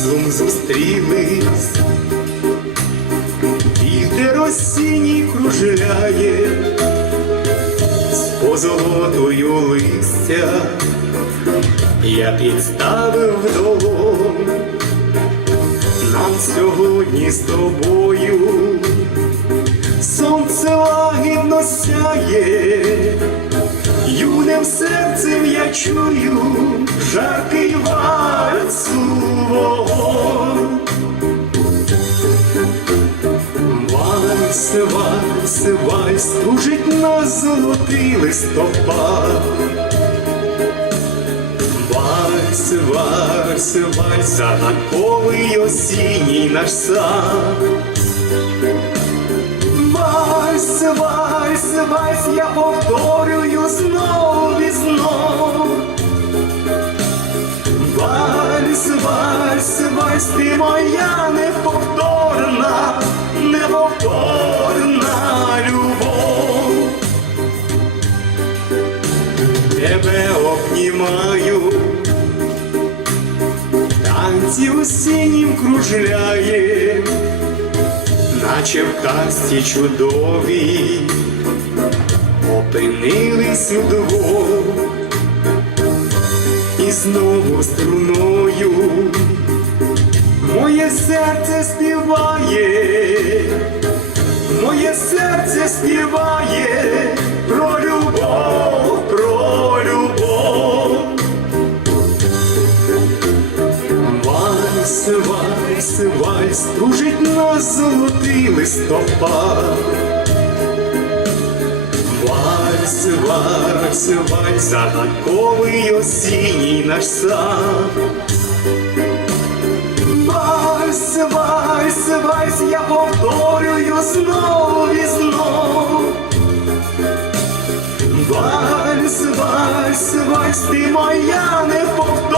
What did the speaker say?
разом зустрілись, і де осінній кружляє з позолотою листя, я підставив долом нам сьогодні з тобою, сонце лагідно сяє, юним серцем я чую жаркий вальс. Вальс, вальс, кружить нас золотий листопад. Вальс, вальс, вальс, загадковий осінній наш сад. Вальс, вальс, вальс, я повторюю знов і знов. Вальс, вальс, вальс, ти моя неповторна Тебе обнімаю, танці осіннім кружляє, наче в казці чудовій, опинились удвох і знову струною моє серце співає, моє серце співає Вальс, вальс, кружить нас золотий листопад. Вальс, вальс, вальс, загадковий осінній наш сад. Вальс, вальс, вальс, я повторюю знов і знов. Вальс, вальс, вальс, ти моя неповторна